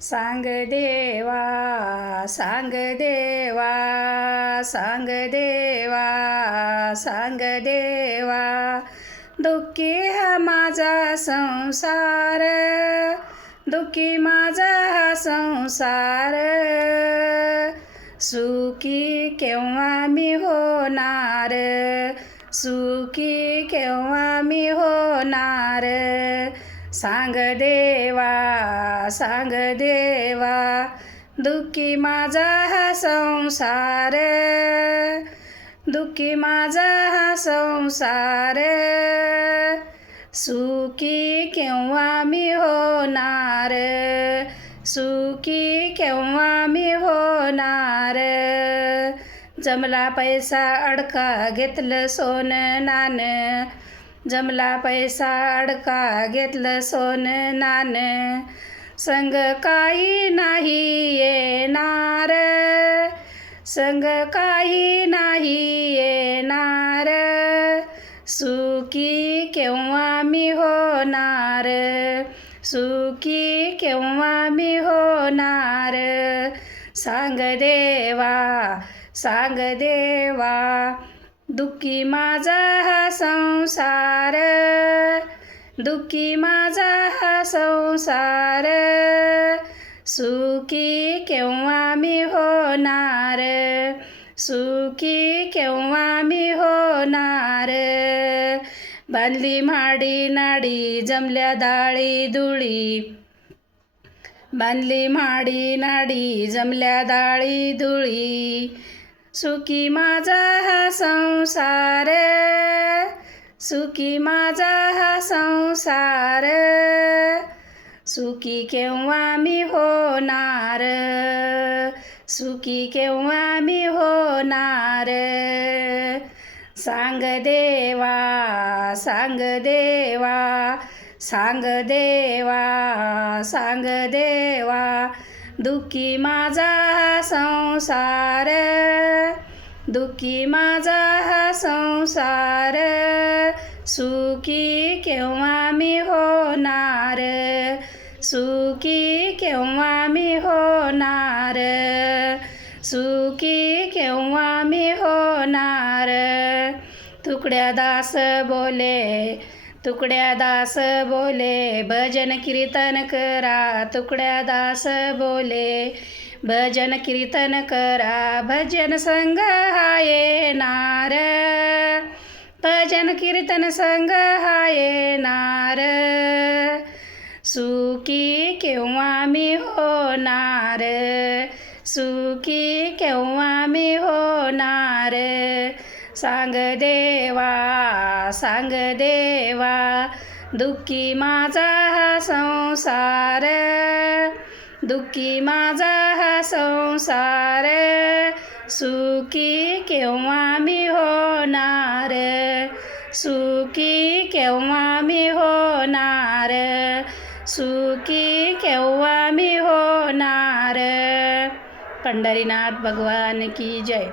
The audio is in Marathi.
सांग देवा सांग देवा सांग देवा सांग देवा दुःखी हा माझा संसार दुःखी माझा हा संसार सुखी केव्हा मी होणार सुखी केव्हा मी होणार सांग देवा दुःखी माझा हा संसार दुःखी माझा हा संसार सुखी केव्हा मी होणार सुखी केव्हा मी होणार जमला पैसा अडका घेतलं सोनं नाणं जमला पैसा अडका घेतलं सोनं नाणं संग काही नाही येणार संग काही नाही येणार सुखी केव्हा मी होणार सुखी केव्हा मी होणार सांग देवा दुःखी माझा हा संसार दुःखी माझा हा संसार सुखी केव्हा मी होणार सुखी केव्हा मी होणार बांधली माडी नाडी जमल्या डाळी दुळी बांधली माडी नाडी जमल्या डाळी दुळी सुखी माझा हा संसार सुखी माझा हा संसार सुखी केव्हा मी होणार सुखी केव्हा मी होणार सांग देवा सांग देवा सांग देवा सांग देवा दुःखी माझा हा संसार दुःखी माझा हा संसार सुखी केव्हा मी होणार सुखी केव्हा मी होणार सुखी केव्हा मी होणार तुकड्या दास बोले भजन कीर्तन करा तुकड्या दास बोले भजन कीर्तन करा भजन संग हा येणार भजन कीर्तन संग हा येणार सुखी केव्हा मी होणार सुखी केव्हा मी होणार सांग देवा दुःखी माझा हा संसार दुःखी माझा हा संसार सुखी केव्हा मी होणार सुखी केव्हा मी होणार सुखी केव्हा मी होणार पंढरीनाथ भगवान की जय.